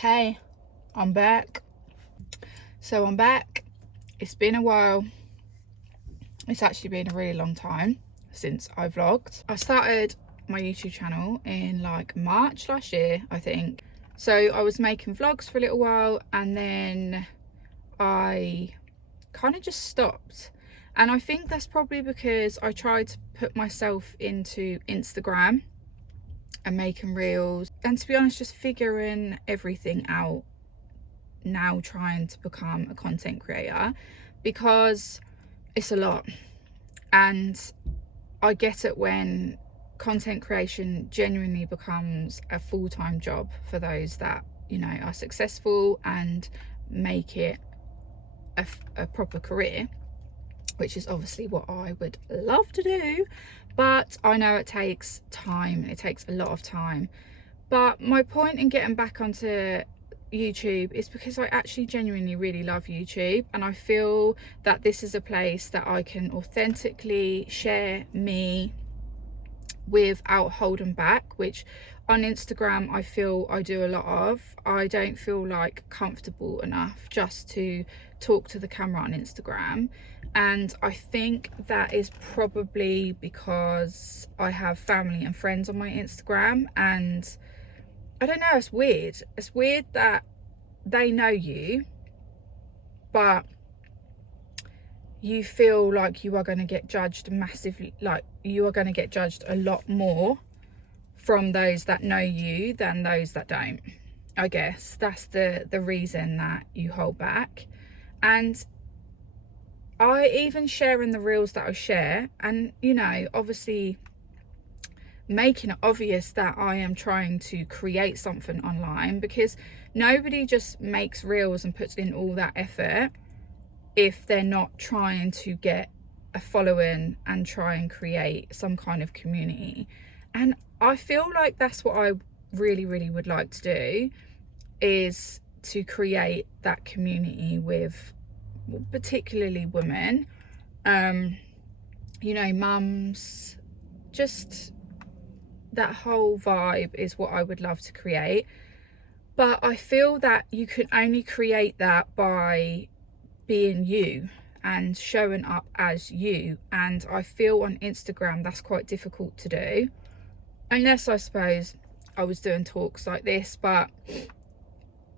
Hey, I'm back. So I'm back. It's been a while. It's actually been a really long time since I vlogged. I started my YouTube channel in like March last year, I think. So I was making vlogs for a little while and then I kind of just stopped. And I think that's probably because I tried to put myself into Instagram and making reels. And to be honest, just figuring everything out now, trying to become a content creator, because it's a lot. And I get it when content creation genuinely becomes a full-time job for those that, you know, are successful and make it a proper career, which is obviously what I would love to do. But I know it takes time. It takes a lot of time. But my point in getting back onto YouTube is because I actually genuinely really love YouTube, and I feel that this is a place that I can authentically share me without holding back, which on Instagram I feel I do a lot of. I don't feel like comfortable enough just to talk to the camera on Instagram, and I think that is probably because I have family and friends on my Instagram, and I don't know, it's weird. It's weird that they know you, but you feel like you are going to get judged massively, like you are going to get judged a lot more from those that know you than those that don't. I guess that's the reason that you hold back. And I even share in the reels that I share, and you know, obviously making it obvious that I am trying to create something online, because nobody just makes reels and puts in all that effort if they're not trying to get a following and try and create some kind of community. And I feel like that's what I really would like to do, is to create that community with particularly women, you know, mums, just that whole vibe is what I would love to create. But I feel that you can only create that by being you and showing up as you, and I feel on Instagram that's quite difficult to do, unless I suppose I was doing talks like this. But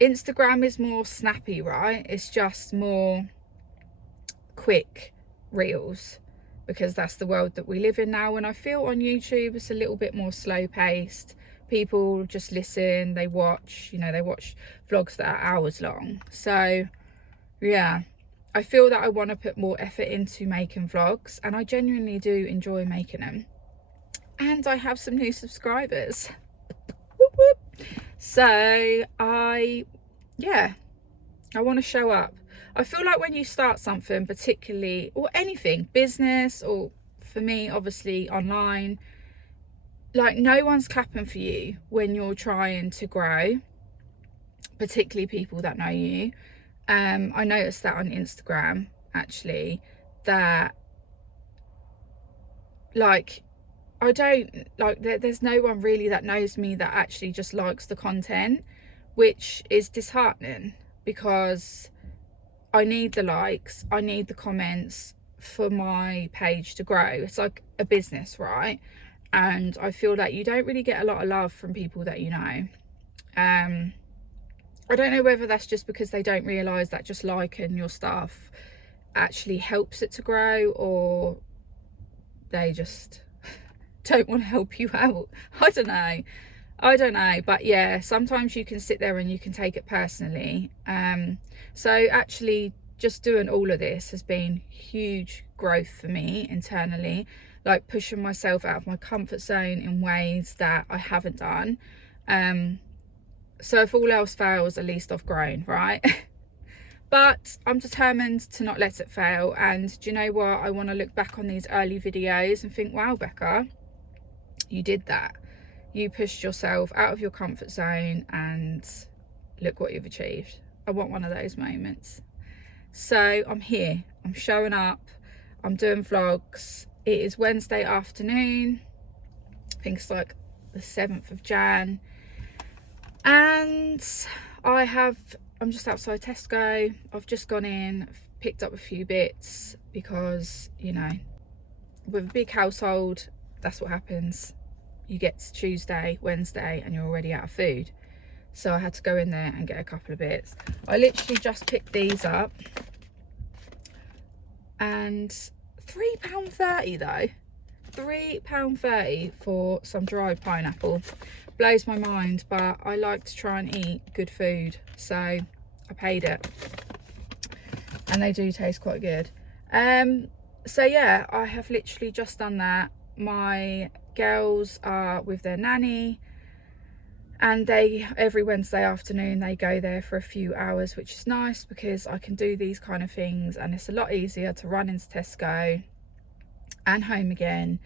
Instagram is more snappy, right? It's just more quick reels, because that's the world that we live in now. And I feel on YouTube it's a little bit more slow paced. People just listen, they watch, you know, they watch vlogs that are hours long. So yeah, I feel that I want to put more effort into making vlogs, and I genuinely do enjoy making them. And I have some new subscribers. Whoop, whoop. So I want to show up. I feel like when you start something, particularly, or anything, business, or for me, obviously online, like no one's clapping for you when you're trying to grow, particularly people that know you. I noticed that on Instagram, actually, that like I don't like there's no one really that knows me that actually just likes the content, which is disheartening, because I need the likes, I need the comments for my page to grow. It's like a business, right? And I feel that you don't really get a lot of love from people that you know. I don't know whether that's just because they don't realise that just liking your stuff actually helps it to grow, or they just don't want to help you out. I don't know, but yeah, sometimes you can sit there and you can take it personally. So actually just doing all of this has been huge growth for me internally, like pushing myself out of my comfort zone in ways that I haven't done. So if all else fails, at least I've grown, right? But I'm determined to not let it fail. And do you know what? I want to look back on these early videos and think, wow, Becca, you did that. You pushed yourself out of your comfort zone and look what you've achieved. I want one of those moments. So I'm here, I'm showing up, I'm doing vlogs. It is Wednesday afternoon. I think it's like the 7th of Jan. And I'm just outside Tesco. I've just gone in, picked up a few bits because, you know, with a big household, that's what happens. You get to Tuesday, Wednesday, and you're already out of food. So I had to go in there and get a couple of bits. I literally just picked these up, and £3.30 though. £3.30 for some dried pineapple. Blows my mind, but I like to try and eat good food, so I paid it, and they do taste quite good. So yeah, I have literally just done that. My girls are with their nanny, and they, every Wednesday afternoon, they go there for a few hours, which is nice because I can do these kind of things, and it's a lot easier to run into Tesco and home again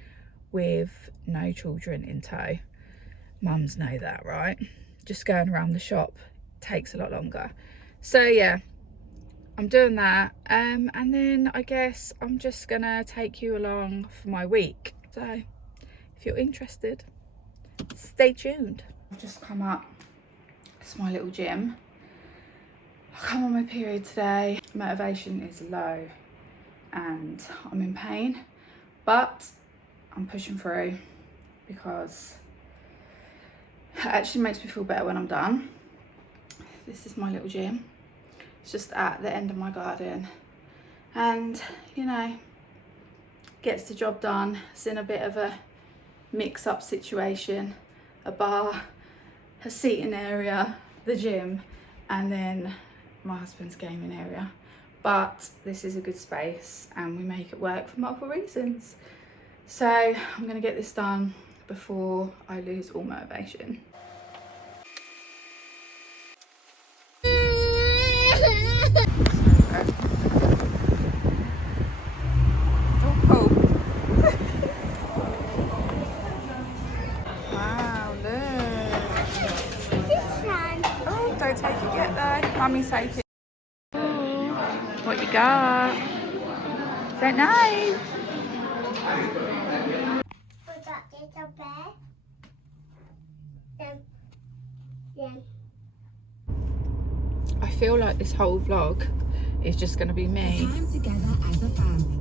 with no children in tow. Mums know that, right? Just going around the shop takes a lot longer. So yeah, I'm doing that, and then I guess I'm just gonna take you along for my week. So if you're interested, stay tuned. I've just come up, it's my little gym. I come on my period today. Motivation is low and I'm in pain, but I'm pushing through because it actually makes me feel better when I'm done. This is my little gym. It's just at the end of my garden, and you know, gets the job done. It's in a bit of a mix-up situation: a bar, a seating area, the gym, and then my husband's gaming area. But this is a good space and we make it work for multiple reasons. So I'm going to get this done before I lose all motivation. Don't take it yet though. Mummy's take it. Ooh, what you got? Is that nice? Was that just a bear? Yeah. I feel like this whole vlog is just going to be me. Time together as a family.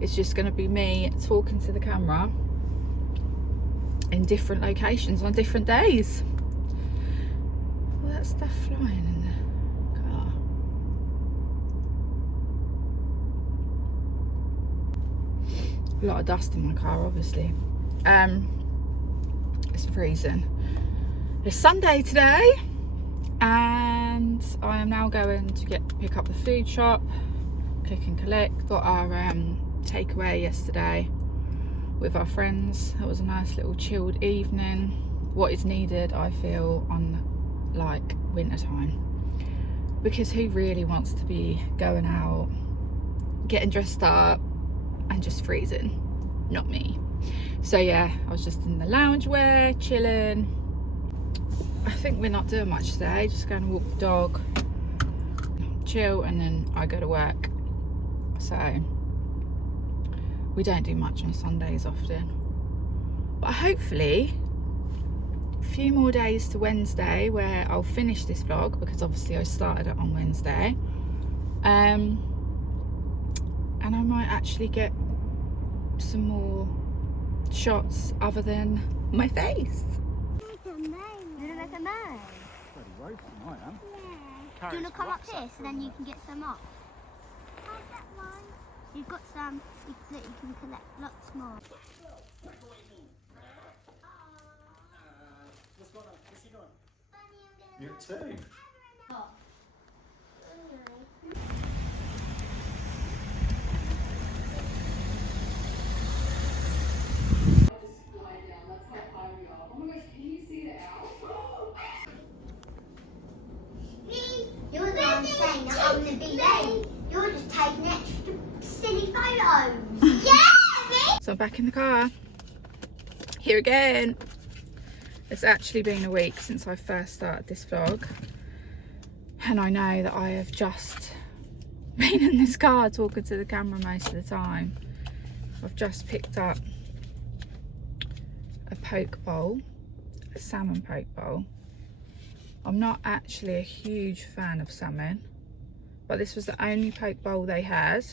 It's just going to be me talking to the camera in different locations on different days. All that stuff flying in the car. A lot of dust in my car, obviously. It's freezing. It's Sunday today, and I am now going to pick up the food shop, click and collect. Got our takeaway yesterday with our friends. It was a nice little chilled evening. What is needed, I feel, on like winter time, because who really wants to be going out, getting dressed up and just freezing? Not me. So yeah, I was just in the loungewear chilling. I think we're not doing much today, just going to walk the dog, chill, and then I go to work. So we don't do much on Sundays often, but hopefully a few more days to Wednesday where I'll finish this vlog, because obviously I started it on Wednesday, and I might actually get some more shots other than my face. You wanna make a man? Bloody roasting, I am. Yeah. Do you wanna come up this and then you can get some off? I'll get one. You've got some that you can collect lots more. You too. You're the one saying that I'm gonna be late. You're just taking extra silly photos. Yeah, me. So I'm back in the car. Here again. It's actually been a week since I first started this vlog, and I know that I have just been in this car talking to the camera most of the time. I've just picked up a poke bowl, a salmon poke bowl, I'm not actually a huge fan of salmon, but this was the only poke bowl they had,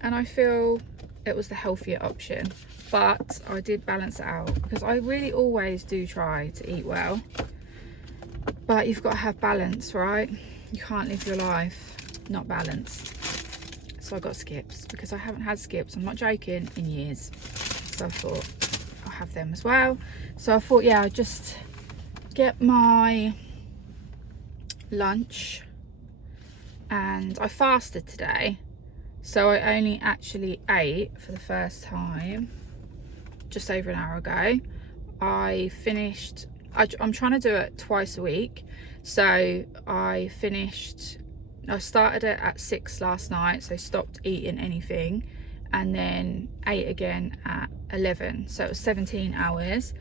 and I feel it was the healthier option. But I did balance it out because I really always do try to eat well, but you've got to have balance, right? You can't live your life not balanced. So I got skips because I haven't had skips, I'm not joking, in years. So I thought I'll have them as well. So I thought, yeah, I'd just get my lunch, and I fasted today, so I only actually ate for the first time just over an hour ago. I finished, I'm trying to do it twice a week, so I started it at 6 last night, so stopped eating anything, and then ate again at 11, so it was 17 hours.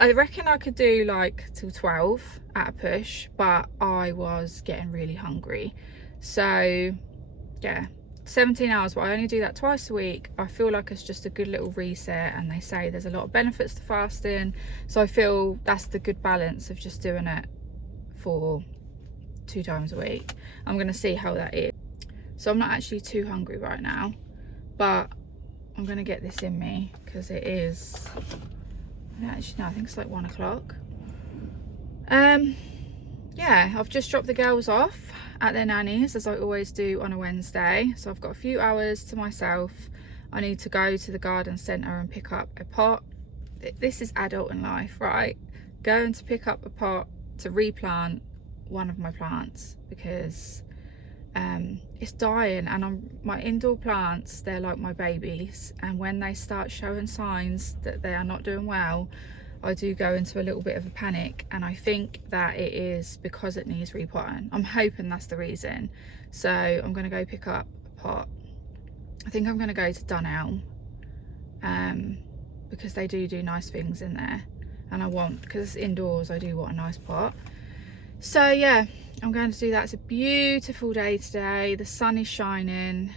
I reckon I could do like till 12 at a push, but I was getting really hungry. So yeah, 17 hours, but I only do that twice a week. I feel like it's just a good little reset, and they say there's a lot of benefits to fasting, so I feel that's the good balance of just doing it for 2 times a week. I'm gonna see how that is. So I'm not actually too hungry right now, but I'm gonna get this in me because it is, actually no, I think it's like 1 o'clock. Yeah, I've just dropped the girls off at their nannies, as I always do on a Wednesday, so I've got a few hours to myself. I need to go to the garden centre and pick up a pot. This is adult in life, right? Going to pick up a pot to replant one of my plants because it's dying, and my indoor plants, they're like my babies, and when they start showing signs that they are not doing well, I do go into a little bit of a panic, and I think that it is because it needs repotting. I'm hoping that's the reason. So I'm going to go pick up a pot. I think I'm going to go to Dunelm because they do nice things in there, and because it's indoors, I do want a nice pot. So yeah, I'm going to do that. It's a beautiful day today, the sun is shining,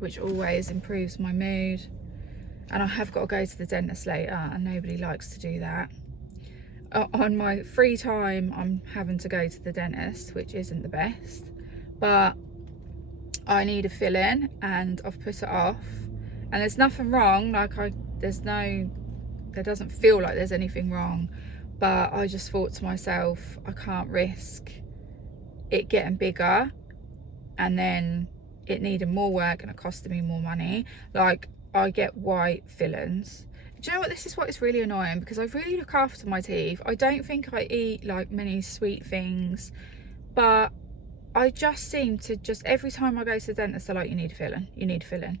which always improves my mood. And I have got to go to the dentist later, and nobody likes to do that. On my free time, I'm having to go to the dentist, which isn't the best, but I need a fill-in, and I've put it off. And there's nothing wrong, like there doesn't feel like there's anything wrong, but I just thought to myself, I can't risk it getting bigger and then it needing more work and it costing me more money. Like, I get white fillings. Do you know what, this is what is really annoying, because I really look after my teeth. I don't think I eat like many sweet things, but I just seem to every time I go to the dentist, they're like, you need a filling, you need a filling.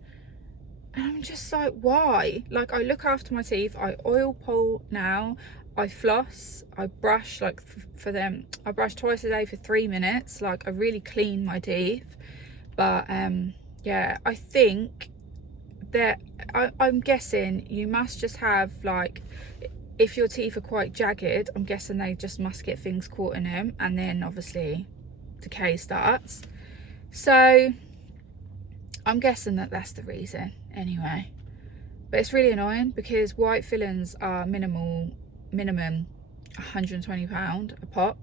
And I'm just like, why? Like, I look after my teeth, I oil pull now, I floss, I brush, like for them, I brush twice a day for 3 minutes. Like, I really clean my teeth. But yeah, I think that I'm guessing you must just have, like, if your teeth are quite jagged, I'm guessing they just must get things caught in them, and then obviously decay starts. So I'm guessing that that's the reason anyway. But it's really annoying because white fillings are minimum £120 a pop,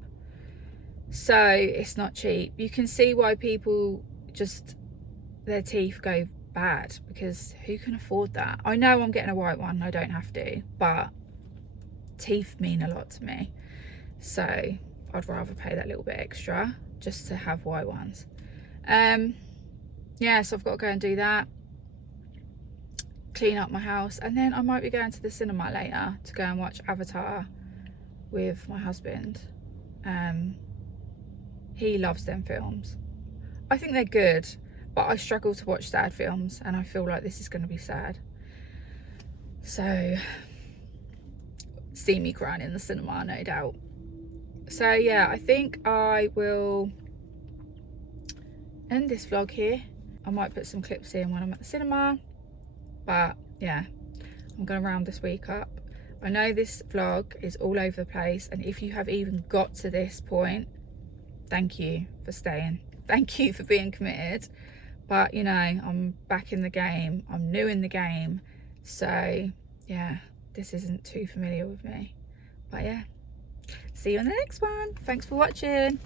so it's not cheap. You can see why people just, their teeth go bad, because who can afford that? I know I'm getting a white one, I don't have to, but teeth mean a lot to me, so I'd rather pay that little bit extra just to have white ones. Yeah, so I've got to go and do that, clean up my house, and then I might be going to the cinema later to go and watch Avatar with my husband. He loves them films. I think they're good, but I struggle to watch sad films, and I feel like this is going to be sad. So, see me crying in the cinema, no doubt. So yeah, I think I will end this vlog here. I might put some clips in when I'm at the cinema, but yeah, I'm going to round this week up. I know this vlog is all over the place, and if you have even got to this point, thank you for staying. Thank you for being committed. But you know, I'm back in the game, I'm new in the game, so yeah, this isn't too familiar with me. But yeah, See you on the next one. Thanks for watching.